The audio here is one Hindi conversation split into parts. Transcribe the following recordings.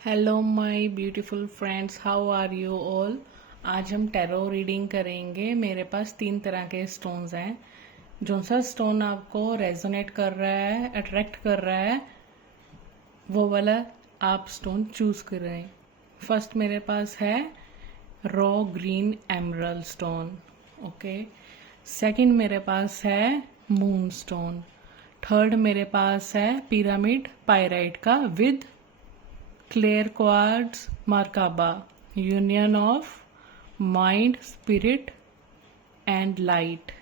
Hello my beautiful friends, how are you all. आज हम टैरो रीडिंग करेंगे। मेरे पास 3 तरह के स्टोन्स हैं। जो सा स्टोन आपको रेजोनेट कर रहा है, अट्रैक्ट कर रहा है, वो वाला आप स्टोन चूज कर रहे हैं। फर्स्ट मेरे पास है raw green emerald stone. Okay. Second मेरे पास है मून स्टोन। थर्ड मेरे पास है पिरामिड पायराइट का with clear quartz merkaba, union of mind, spirit and light.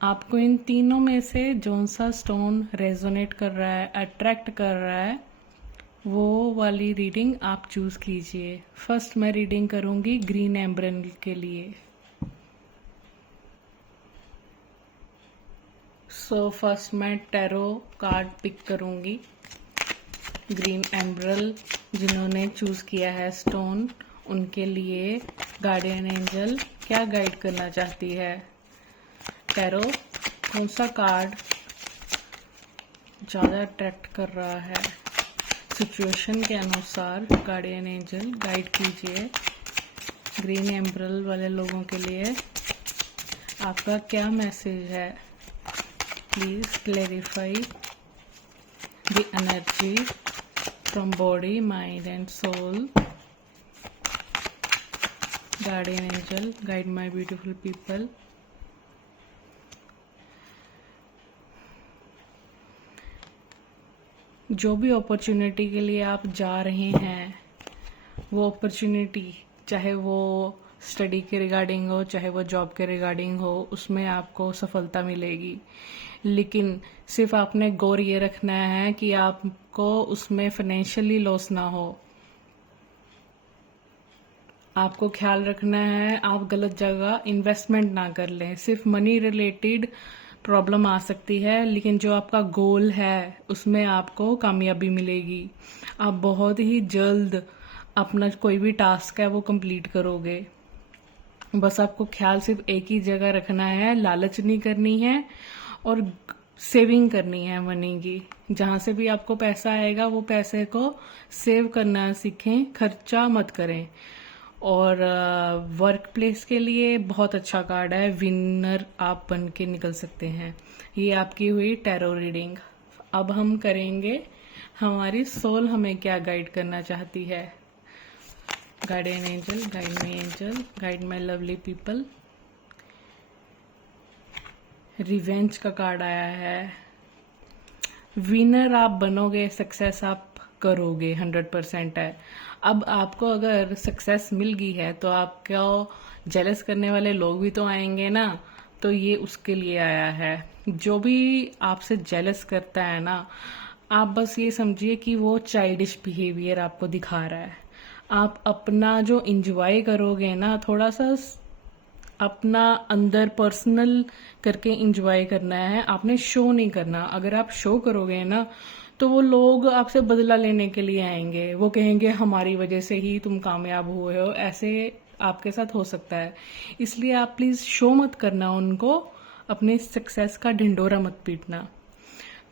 आपको इन तीनों में से जौन सा स्टोन रेजोनेट कर रहा है, अट्रैक्ट कर रहा है, वो वाली रीडिंग आप चूज कीजिए। फर्स्ट मैं रीडिंग करूंगी ग्रीन एम्ब्रेल के लिए। सो फर्स्ट मैं टैरो कार्ड पिक करूंगी। ग्रीन एम्ब्रेल जिन्होंने चूज किया है स्टोन, उनके लिए गार्डियन एंजल क्या गाइड करना चाहती है। टैरो कौन सा कार्ड ज़्यादा अट्रैक्ट कर रहा है, सिचुएशन के अनुसार गार्डियन एंजल गाइड कीजिए। ग्रीन एम्ब्रेल वाले लोगों के लिए आपका क्या मैसेज है, please clarify the energy from body, mind and soul. Guardian angel, guide my beautiful people. जो भी अपॉर्चुनिटी के लिए आप जा रहे हैं, वो अपॉर्चुनिटी चाहे वो स्टडी के रिगार्डिंग हो, चाहे वो जॉब के रिगार्डिंग हो, उसमें आपको सफलता मिलेगी। लेकिन सिर्फ आपने गौर ये रखना है कि आपको उसमें फाइनेंशियली लॉस ना हो। आपको ख्याल रखना है आप गलत जगह इन्वेस्टमेंट ना कर लें। सिर्फ मनी रिलेटेड प्रॉब्लम आ सकती है, लेकिन जो आपका गोल है उसमें आपको कामयाबी मिलेगी। आप बहुत ही जल्द अपना कोई भी टास्क है वो कंप्लीट करोगे। बस आपको ख्याल सिर्फ एक ही जगह रखना है, लालच नहीं करनी है और सेविंग करनी है मनी की। जहां से भी आपको पैसा आएगा वो पैसे को सेव करना सीखें, खर्चा मत करें। और वर्क प्लेस के लिए बहुत अच्छा कार्ड है, विनर आप बन के निकल सकते हैं। ये आपकी हुई टैरो रीडिंग। अब हम करेंगे हमारी सोल हमें क्या गाइड करना चाहती है। Guardian angel, guide me angel, guide my lovely people. Revenge का कार्ड आया है। विनर आप बनोगे, सक्सेस आप करोगे, 100% है। अब आपको अगर सक्सेस मिल गई है तो आपको जेलस करने वाले लोग भी तो आएंगे ना, तो ये उसके लिए आया है। जो भी आपसे जेलस करता है ना, आप बस ये समझिए कि वो चाइल्डिश बिहेवियर आपको दिखा रहा है। आप अपना जो इंजॉय करोगे ना, थोड़ा सा अपना अंदर पर्सनल करके इंजॉय करना है, आपने शो नहीं करना। अगर आप शो करोगे ना तो वो लोग आपसे बदला लेने के लिए आएंगे। वो कहेंगे हमारी वजह से ही तुम कामयाब हुए हो, ऐसे आपके साथ हो सकता है। इसलिए आप प्लीज शो मत करना उनको, अपने सक्सेस का ढिंडोरा मत पीटना,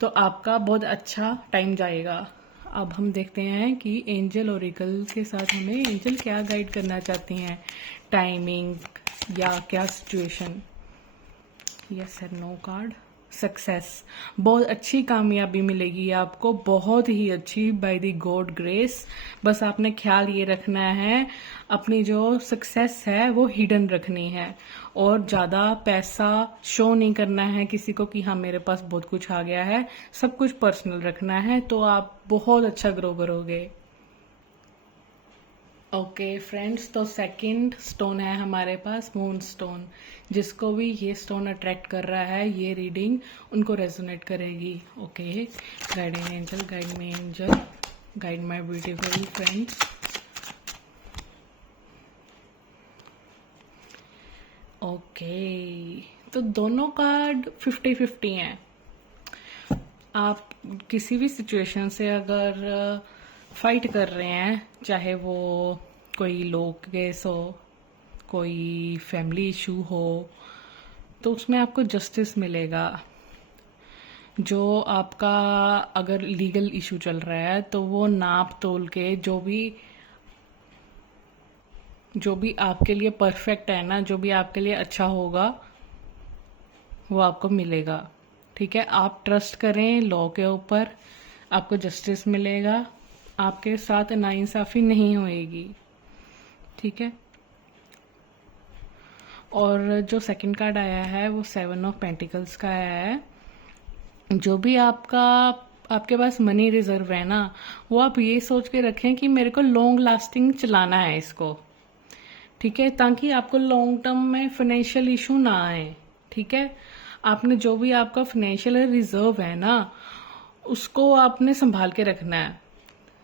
तो आपका बहुत अच्छा टाइम जाएगा। अब हम देखते हैं कि एंजल ओरेकल के साथ हमें एंजल क्या गाइड करना चाहती हैं, टाइमिंग या क्या situation. Yes sir, no card. Success, बहुत अच्छी कामयाबी मिलेगी आपको, बहुत ही अच्छी, बाय द गॉड ग्रेस। बस आपने ख्याल ये रखना है अपनी जो सक्सेस है वो हिडन रखनी है, और ज़्यादा पैसा शो नहीं करना है किसी को कि हाँ मेरे पास बहुत कुछ आ गया है। सब कुछ पर्सनल रखना है, तो आप बहुत अच्छा ग्रो करोगे। ओके फ्रेंड्स, तो सेकंड स्टोन है हमारे पास मून स्टोन। जिसको भी ये स्टोन अट्रैक्ट कर रहा है, ये रीडिंग उनको रेजोनेट करेगी। Okay, guiding angel, guide me angel, guide my beautiful friends. Okay, तो दोनों कार्ड 50-50 हैं। आप किसी भी सिचुएशन से अगर फाइट कर रहे हैं, चाहे वो कोई लो केस हो, कोई फैमिली इशू हो, तो उसमें आपको जस्टिस मिलेगा। जो आपका अगर लीगल इशू चल रहा है तो वो नाप तोल के जो भी आपके लिए परफेक्ट है ना, जो भी आपके लिए अच्छा होगा वो आपको मिलेगा। ठीक है, आप ट्रस्ट करें लॉ के ऊपर, आपको जस्टिस मिलेगा, आपके साथ नाइंसाफ़ी नहीं होएगी। ठीक है। और जो सेकंड कार्ड आया है वो 7 ऑफ पेंटिकल्स का आया है। जो भी आपके पास मनी रिजर्व है ना, वो आप ये सोच के रखें कि मेरे को लॉन्ग लास्टिंग चलाना है इसको। ठीक है, ताकि आपको लॉन्ग टर्म में फाइनेंशियल इशू ना आए। ठीक है, आपने जो भी आपका फाइनेंशियल रिजर्व है ना, उसको आपने संभाल के रखना है,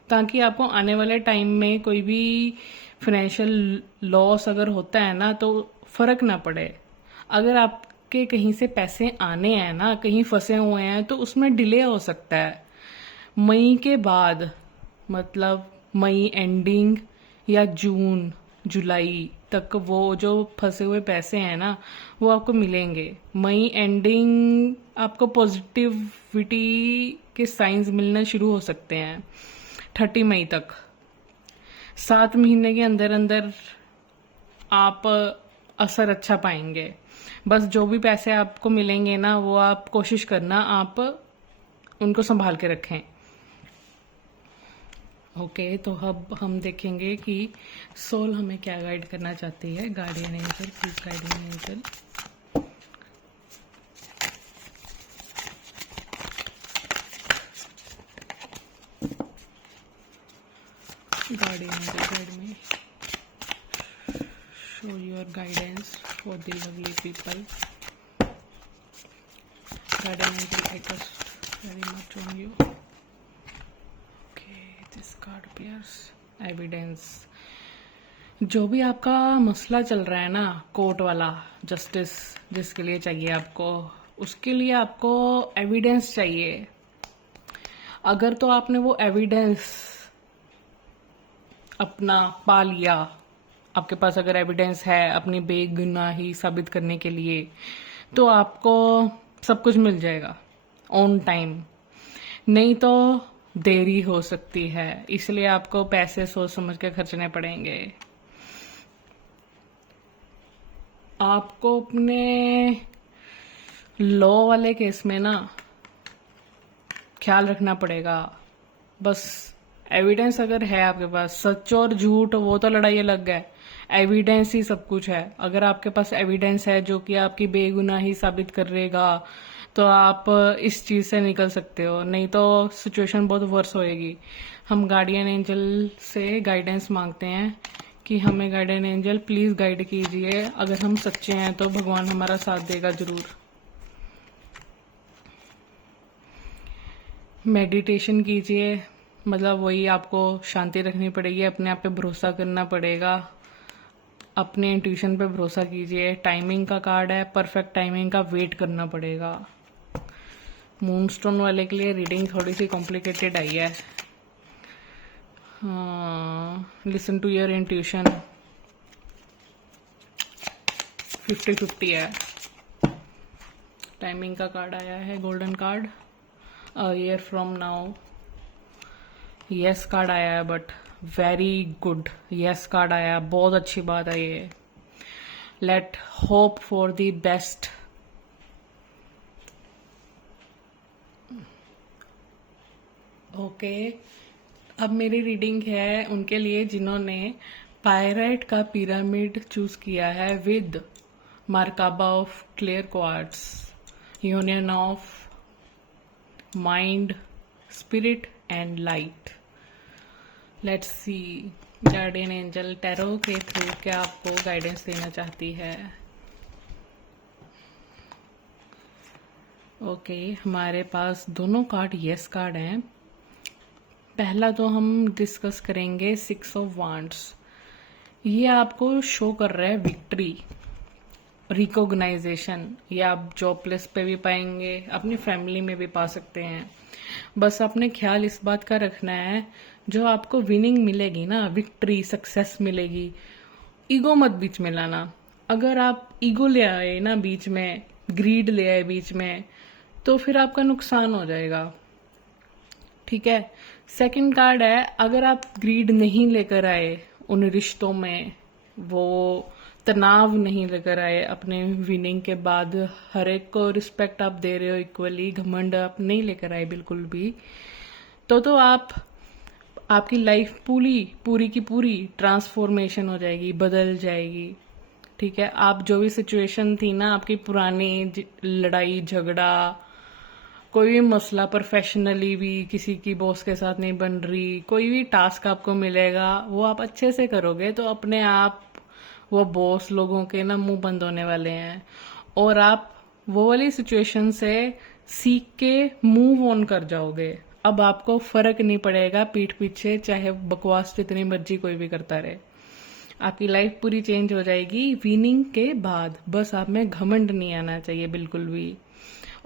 ताकि आपको आने वाले टाइम में कोई भी फाइनेंशियल लॉस अगर होता है ना तो फर्क ना पड़े। अगर आपके कहीं से पैसे आने हैं ना, कहीं फंसे हुए हैं, तो उसमें डिले हो सकता है। मई के बाद, मतलब मई एंडिंग या जून जुलाई तक वो जो फंसे हुए पैसे हैं ना वो आपको मिलेंगे। मई एंडिंग आपको पॉजिटिविटी के साइंस मिलना शुरू हो सकते हैं 30 मई तक। 7 महीने के अंदर अंदर आप असर अच्छा पाएंगे। बस जो भी पैसे आपको मिलेंगे ना, वो आप कोशिश करना आप उनको संभाल के रखें। ओके, तो अब हम देखेंगे कि सोल हमें क्या गाइड करना चाहती है। Guardian angel, please guardian angel. Guardian angel, guide me, show your guidance for the lovely people. Guardian angel, I trust very much on you. This card pairs evidence. जो भी आपका मसला चल रहा है ना, कोर्ट वाला जस्टिस जिसके लिए चाहिए आपको, उसके लिए आपको एविडेंस चाहिए। अगर तो आपने वो एविडेंस अपना पा लिया, आपके पास अगर एविडेंस है अपनी बेगुनाही साबित करने के लिए, तो आपको सब कुछ मिल जाएगा ऑन टाइम। नहीं तो देरी हो सकती है, इसलिए आपको पैसे सोच समझ के खर्चने पड़ेंगे। आपको अपने लॉ वाले केस में ना ख्याल रखना पड़ेगा। बस एविडेंस अगर है आपके पास, सच और झूठ वो तो लड़ाई अलग है, एविडेंस ही सब कुछ है। अगर आपके पास एविडेंस है जो कि आपकी बेगुनाही साबित करेगा, तो आप इस चीज से निकल सकते हो, नहीं तो सिचुएशन बहुत वर्स होएगी। हम गार्डियन एंजल से गाइडेंस मांगते हैं कि हमें गार्डियन एंजल प्लीज गाइड कीजिए। अगर हम सच्चे हैं तो भगवान हमारा साथ देगा जरूर। मेडिटेशन कीजिए, मतलब वही आपको शांति रखनी पड़ेगी, अपने आप पे भरोसा करना पड़ेगा, अपने इंट्यूशन पे भरोसा कीजिए। टाइमिंग का कार्ड है, परफेक्ट टाइमिंग का वेट करना पड़ेगा। मूनस्टोन वाले के लिए रीडिंग थोड़ी सी कॉम्प्लिकेटेड आई है। Listen to your intuition. 50-50 है। टाइमिंग का कार्ड आया है, golden card, a year from now. Yes card आया है, but very good yes card आया, बहुत अच्छी बात है ये। Let hope for the best. Okay, अब मेरी रीडिंग है उनके लिए जिन्होंने पायराइट का पिरामिड चूज किया है with merkaba of clear quartz, union of mind, spirit and light. Let's see guardian angel tarot के थ्रू क्या आपको गाइडेंस देना चाहती है। ओके, हमारे पास दोनों कार्ड यस कार्ड हैं। पहला तो हम डिस्कस करेंगे 6 ऑफ वांड्स। ये आपको शो कर रहा है विक्ट्री, रिकॉग्नाइजेशन। ये आप जॉब प्लेस पे भी पाएंगे, अपनी फैमिली में भी पा सकते हैं। बस अपने ख्याल इस बात का रखना है, जो आपको विनिंग मिलेगी ना, विक्ट्री सक्सेस मिलेगी, ईगो मत बीच में लाना। अगर आप ईगो ले आए ना बीच में, ग्रीड ले आए बीच में, तो फिर आपका नुकसान हो जाएगा। ठीक है। सेकंड कार्ड है, अगर आप ग्रीड नहीं लेकर आए उन रिश्तों में, वो तनाव नहीं लेकर आए अपने विनिंग के बाद, हर एक को रिस्पेक्ट आप दे रहे हो इक्वली, घमंड आप नहीं लेकर आए बिल्कुल भी, तो आपकी लाइफ पूरी की पूरी ट्रांसफॉर्मेशन हो जाएगी, बदल जाएगी। ठीक है। आप जो भी सिचुएशन थी ना, आपकी पुरानी लड़ाई झगड़ा, कोई भी मसला प्रोफेशनली भी किसी की बॉस के साथ नहीं बन रही, कोई भी टास्क आपको मिलेगा वो आप अच्छे से करोगे तो अपने आप वो बॉस लोगों के ना मुंह बंद होने वाले हैं, और आप वो वाली सिचुएशन से सीख के मूव ऑन कर जाओगे। अब आपको फर्क नहीं पड़ेगा पीठ पीछे चाहे बकवास जितनी मर्जी कोई भी करता रहे। आपकी लाइफ पूरी चेंज हो जाएगी विनिंग के बाद। बस आप में घमंड नहीं आना चाहिए बिल्कुल भी,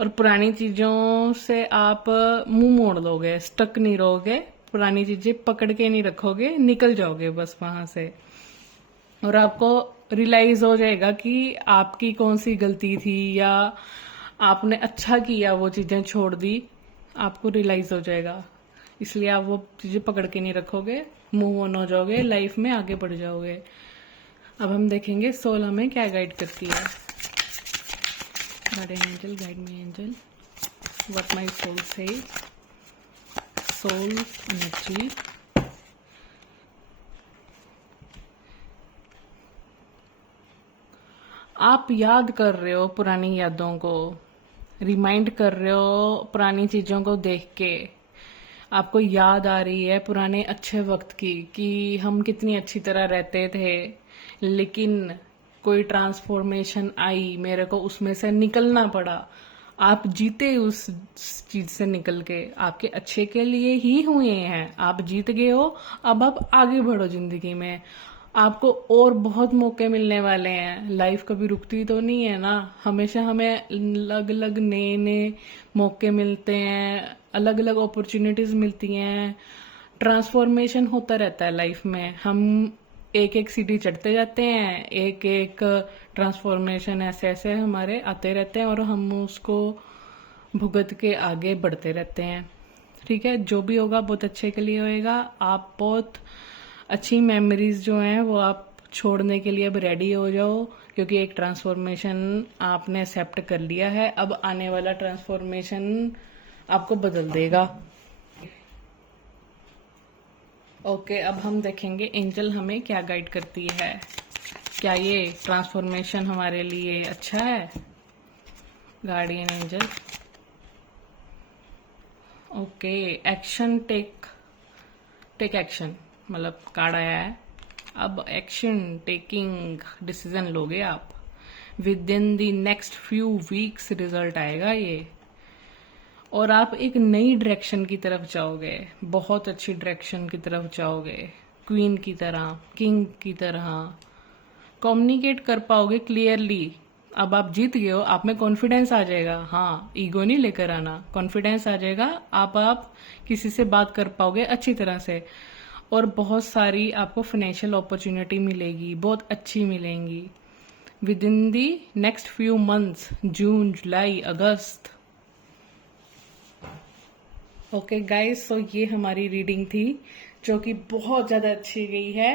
और पुरानी चीजों से आप मुंह मोड़ लोगे, स्टक नहीं रहोगे, पुरानी चीजें पकड़ के नहीं रखोगे, निकल जाओगे बस वहां से। और आपको रियलाइज हो जाएगा कि आपकी कौन सी गलती थी या आपने अच्छा किया वो चीजें छोड़ दी, आपको रियलाइज हो जाएगा। इसलिए आप वो चीजें पकड़ के नहीं रखोगे, मूव ऑन हो जाओगे, लाइफ में आगे बढ़ जाओगे। अब हम देखेंगे सोल हमें क्या गाइड करती है। Guardian angel, guide me angel. What my soul says. Soul energy. आप याद कर रहे हो पुरानी यादों को, रिमाइंड कर रहे हो पुरानी चीजों को देख के, आपको याद आ रही है पुराने अच्छे वक्त की कि हम कितनी अच्छी तरह रहते थे, लेकिन कोई ट्रांसफॉर्मेशन आई, मेरे को उसमें से निकलना पड़ा। आप जीते उस चीज से निकल के, आपके अच्छे के लिए ही हुए हैं, आप जीत गए हो। अब आप आगे बढ़ो जिंदगी में, आपको और बहुत मौके मिलने वाले हैं। लाइफ कभी रुकती तो नहीं है ना, हमेशा हमें अलग अलग नए नए मौके मिलते हैं, अलग अलग अपॉर्चुनिटीज मिलती हैं, ट्रांसफॉर्मेशन होता रहता है लाइफ में। हम एक एक सीढ़ी चढ़ते जाते हैं, एक एक ट्रांसफॉर्मेशन ऐसे ऐसे हमारे आते रहते हैं, और हम उसको भुगत के आगे बढ़ते रहते हैं। ठीक है। जो भी होगा बहुत अच्छे के लिए होएगा। आप बहुत अच्छी मेमोरीज जो हैं वो आप छोड़ने के लिए अब रेडी हो जाओ, क्योंकि एक ट्रांसफॉर्मेशन आपने एक्सेप्ट कर लिया है। अब आने वाला ट्रांसफॉर्मेशन आपको बदल देगा। ओके, अब हम देखेंगे एंजल हमें क्या गाइड करती है। क्या ये ट्रांसफॉर्मेशन हमारे लिए अच्छा है? Guardian angel. Okay, action take action, मतलब कार्ड आया है। अब एक्शन टेकिंग डिसीजन लोगे आप। Within the next few weeks result आएगा ये, और आप एक नई डायरेक्शन की तरफ जाओगे, बहुत अच्छी डायरेक्शन की तरफ जाओगे। क्वीन की तरह, किंग की तरह कम्युनिकेट कर पाओगे क्लियरली। अब आप जीत गए हो, आप में कॉन्फिडेंस आ जाएगा। हाँ, ईगो नहीं लेकर आना, कॉन्फिडेंस आ जाएगा। आप किसी से बात कर पाओगे अच्छी तरह से, और बहुत सारी आपको फाइनेंशियल अपॉर्चुनिटी मिलेगी, बहुत अच्छी मिलेंगी with in the next few months, जून जुलाई अगस्त। ओके गाइस, सो ये हमारी रीडिंग थी जो कि बहुत ज्यादा अच्छी गई है।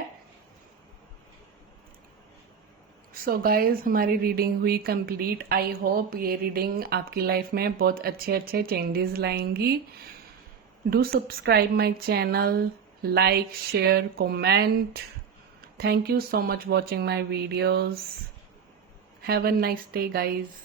सो गाइस, हमारी रीडिंग हुई कंप्लीट। आई होप ये रीडिंग आपकी लाइफ में बहुत अच्छे अच्छे चेंजेस लाएंगी। Do subscribe my channel, like, share, comment. Thank you so much watching my videos. Have a nice day, guys.